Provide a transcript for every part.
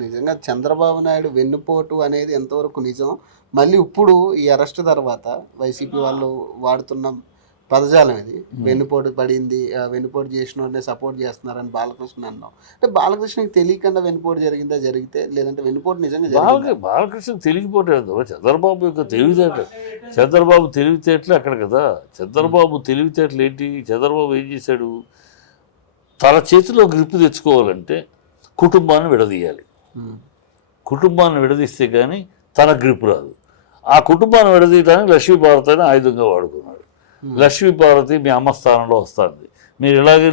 నిజంగా చంద్రబాబు నాయుడు వెన్నుపోటు అనేది ఎంతవరకు నిజం? మళ్ళీ ఇప్పుడు ఈ అరెస్ట్ తర్వాత వైసీపీ వాళ్ళు వాడుతున్న పదజాలం ఇది. వెన్నుపోటు పడింది, వెన్నుపోటు చేసినోడినే సపోర్ట్ చేస్తున్నారని బాలకృష్ణ అన్నాం. అంటే బాలకృష్ణకి తెలియకుండా వెన్నుపోటు జరిగిందా? జరిగితే లేదంటే వెన్నుపోటు నిజంగా జరిగిందా? బాలకృష్ణ తెలియపోలేదు. చంద్రబాబు యొక్క తెలివితేటలు, చంద్రబాబు తెలివితేటలు అక్కడ కదా. చంద్రబాబు తెలివితేటలు ఏంటి? చంద్రబాబు ఏం చేశాడు? తన చేతిలో గ్రిప్ తెచ్చుకోవాలంటే కుటుంబాన్ని విడదీయాలి. కుటుంబాన్ని విడదీస్తే కానీ తన గ్రిప్ రాదు. ఆ కుటుంబాన్ని విడదీయడానికి లక్ష్మీపార్వతిని ఆయుధంగా వాడుకున్నాడు. లక్ష్మీపార్వతి మీ అమ్మ స్థానంలో వస్తుంది. మీరు ఇలాగే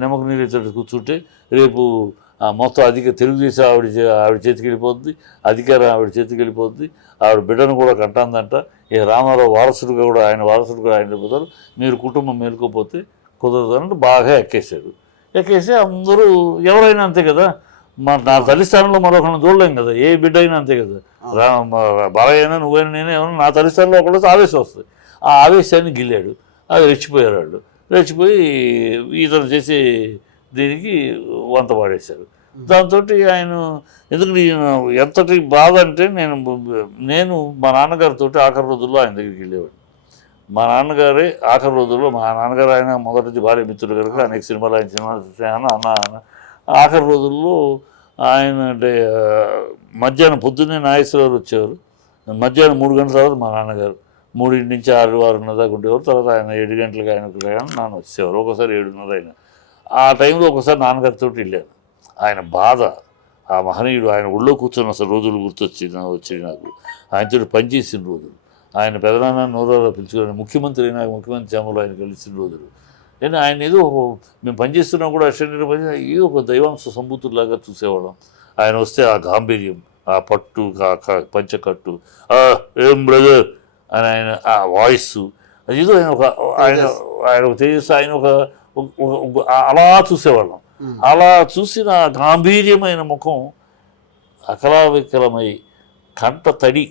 నిమ్మకు నీరు ఇచ్చే కూర్చుంటే రేపు మొత్తం తెలుగుదేశం ఆవిడ చేతికి వెళ్ళిపోద్ది, అధికారం ఆవిడ చేతికి వెళ్ళిపోద్ది, ఆవిడ బిడ్డను కూడా కంటాందంట. ఈ రామారావు వారసుడుగా కూడా ఆయన వెళ్ళిపోతారు. మీరు కుటుంబం మేలుకోపోతే కుదరదు అన్నట్టు బాగా ఎక్కేసి అందరూ ఎవరైనా అంతే కదా. నా తల్లి స్థానంలో మరొకరిని చూడలేం కదా. ఏ బిడ్డ అయినా అంతే కదా. బాలయ్య అయినా నువ్వైనా నేనే ఏమన్నా నా తల్లి స్థానంలో ఒకటి ఆవేశం వస్తుంది. ఆ ఆవేశాన్ని గిల్లాడు. అది రెచ్చిపోయారు వాళ్ళు. రెచ్చిపోయి ఇతను చేసే దీనికి వంత పాడేశారు. దాంతో ఆయన ఎందుకంటే ఎంతటి బాధ అంటే నేను మా నాన్నగారితో ఆఖరి రోజుల్లో ఆయన దగ్గరికి వెళ్ళేవాడు. మా నాన్నగారే ఆఖరి రోజుల్లో మా నాన్నగారు ఆయన మొదటి భార్య మిత్రుడు కనుక అనేక సినిమాలు ఆయన సినిమాలు అన్న ఆఖరి రోజుల్లో ఆయన అంటే మధ్యాహ్నం పొద్దున్నే నాగేశ్వరరావు వచ్చేవారు. మధ్యాహ్నం 3 గంటల తర్వాత మా నాన్నగారు 3 నుంచి 6 దాకా ఉండేవారు. తర్వాత ఆయన 7 గంటలకు నాన్న వచ్చేవారు. ఒకసారి 7:30 అయినా. ఆ టైంలో ఒకసారి నాన్నగారితో వెళ్ళాను. ఆయన బాధ, ఆ మహనీయుడు ఆయన ఒళ్ళో కూర్చొని అసలు రోజులు వచ్చి నాకు ఆయనతో పనిచేసిన రోజులు, ఆయన పెదనాన్న నోరాలో పిలుచుకొని ముఖ్యమంత్రి అయినా ముఖ్యమంత్రి చేమలో ఆయన కలిసిన రోజులు. నేను ఆయన ఏదో మేము పనిచేస్తున్నా కూడా అసిస్టెంట్ పని ఏదో ఒక దైవాంశ సంభూతులాగా చూసేవాళ్ళం. ఆయన వస్తే ఆ గాంభీర్యం, ఆ పట్టు, పంచకట్టు, ఏం బ్రదర్ అని ఆయన ఆ వాయిస్, అది ఏదో ఆయన ఒక తేజస్సు, ఆయన ఒక అలా చూసేవాళ్ళం. అలా చూసిన గాంభీర్యమైన ముఖం అకలావికలమై కంట తడి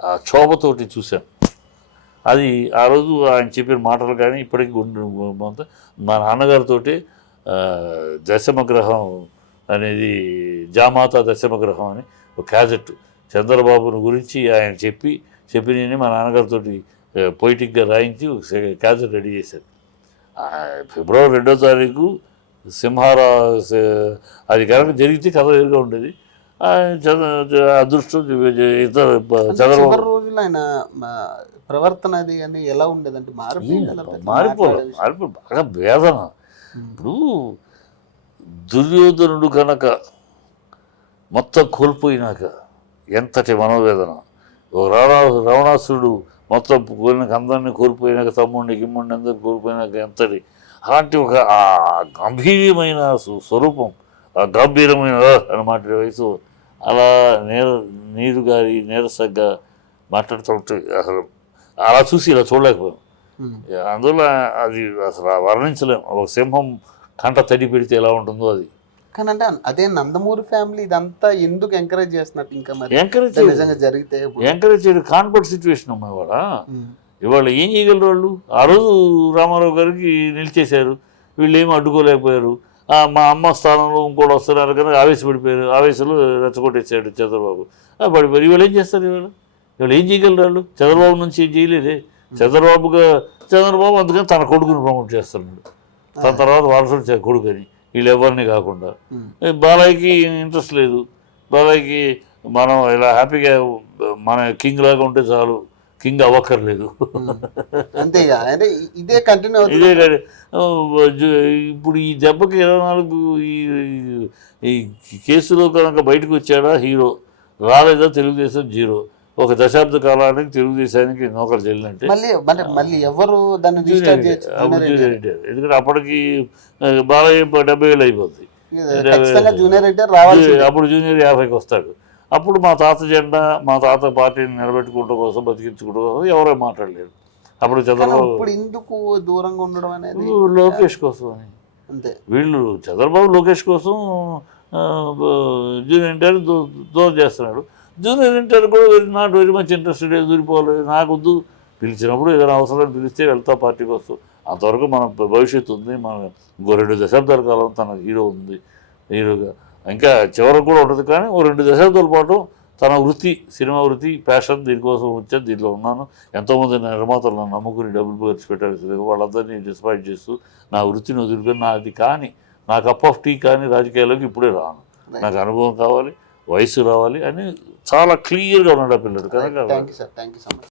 ఆ క్షోభతోటి చూశాను. అది ఆ రోజు ఆయన చెప్పిన మాటలు కానీ ఇప్పటికీ మా నాన్నగారితో దశమగ్రహం అనేది జామాత దశమగ్రహం అని ఒక క్యాజెట్ చంద్రబాబుని గురించి ఆయన చెప్పి నేను మా నాన్నగారితో పొయిటిక్గా రాయించి ఒక క్యాజెట్ రెడీ చేశారు. ఫిబ్రవరి 2వ తారీఖు అది కనుక జరిగితే కథ వేరుగా ఉండేది. అదృష్టం చంద్రబాబు రోజుల్లో ఆయన ప్రవర్తన అది అని ఎలా ఉండేదంటే మారిపోలేదు బాగా వేదన. ఇప్పుడు దుర్యోధనుడు కనుక మొత్తం కోల్పోయినాక ఎంతటి మనోవేదన. ఒక రావణాసురుడు మొత్తం అందరినీ కోల్పోయినాక, తమ్ముడిని గిమ్ముడిని అందరినీ కోల్పోయినాక ఎంతటి, అలాంటి ఒక గంభీరమైన స్వరూపం, ఆ గంభీరమైన అన్నమాట వయసు అలా నీరు గారి నీరసంగా మాట్లాడుతుంటే అసలు అలా చూసి ఇలా చూడలేకపోయాం. అందువల్ల అది అసలు వర్ణించలేము. ఒక సింహం కంట తడి పెడితే ఎలా ఉంటుందో అది. కానీ అంటే అదే నందమూరి ఫ్యామిలీ ఇదంతా ఎందుకు ఎంకరేజ్ చేస్తున్నట్టు? ఇంకా మరి నిజంగా జరిగితే ఎంకరేజ్ చేయడం కాన్ఫర్ట్ సిచ్యువేషన్ అమ్మాయి ఇవాళ ఏం చేయగలరు వాళ్ళు? ఆ రోజు రామారావు గారికి నిలిచేశారు, వీళ్ళు ఏమి అడ్డుకోలేకపోయారు. మా అమ్మ స్థానంలో ఇంకోటి వస్తున్నారు కనుక ఆవేశపడిపోయారు. ఆవేశంలో రెచ్చగొట్టేసాడు చంద్రబాబు. పడిపోయారు. ఇవాళ ఏం చేస్తారు? ఇవాళ ఏం చేయగలరు వాళ్ళు? చంద్రబాబు నుంచి ఏం చేయలేదే. చంద్రబాబు అందుకని తన కొడుకుని ప్రమోట్ చేస్తున్నాడు. తన తర్వాత వారసుడు కొడుకని, వీళ్ళు ఎవరిని కాకుండా. బాలయ్యకి ఇంట్రెస్ట్ లేదు. బాలయ్యకి మనం ఇలా హ్యాపీగా మన కింగ్ లాగా ఉంటే చాలు, కింగ్ అవ్వక్కర్లేదు. ఇదే కంటిన్యూ. ఇప్పుడు ఈ దెబ్బకి 24 ఈ కేసులో కనుక బయటకు వచ్చాడా హీరో, రాలేదా తెలుగుదేశం 0. ఒక దశాబ్ద కాలానికి తెలుగుదేశానికి నౌకరు చెల్లినట్టే. ఎందుకంటే అప్పటికి బాలయ్య 70 ఏళ్ళు అయిపోద్ది. అప్పుడు జూనియర్ 50కి వస్తాడు. అప్పుడు మా తాత జెండా, మా తాత పార్టీని నిలబెట్టుకోవడం కోసం, బతికించుకోవడం కోసం ఎవరో మాట్లాడలేరు. అప్పుడు చంద్రబాబు ఎందుకు దూరంగా ఉండడం అనేది లోకేష్ కోసం అని. వీళ్ళు చంద్రబాబు లోకేష్ కోసం జూనియర్ ఎన్టీఆర్ దూరం చేస్తున్నాడు. జూనియర్ ఎన్టీఆర్ కూడా నాట్ వెరీ మచ్ ఇంట్రెస్టెడ్. దూరిపోవాలి, నాకు వద్దు, పిలిచినప్పుడు ఏదైనా అవసరం పిలిస్తే వెళ్తా పార్టీ కోసం. అంతవరకు మన భవిష్యత్తు ఉంది. మన ఇంకో 2 దశాబ్దాల కాలం తన హీరో ఉంది, హీరోగా. ఇంకా చివరకు కూడా ఉంటుంది. కానీ ఓ 2 దశాబ్దాల పాటు తన వృత్తి, సినిమా వృత్తి, ప్యాషన్ దీనికోసం వచ్చాను, దీంట్లో ఉన్నాను. ఎంతోమంది నిర్మాతలు నన్ను నమ్ముకుని డబ్బులు ఖర్చు పెట్టారు, వాళ్ళందరినీ డిస్పాయిట్ చేస్తూ నా వృత్తిని వదులుకొని నాది కానీ నా కప్ ఆఫ్ టీ కానీ రాజకీయాల్లోకి ఇప్పుడే రాను, నాకు అనుభవం కావాలి, వయసు రావాలి అని చాలా క్లియర్గా ఉన్నాడు ఆ పిల్లడు కనుక. Thank you sir, thank you so much.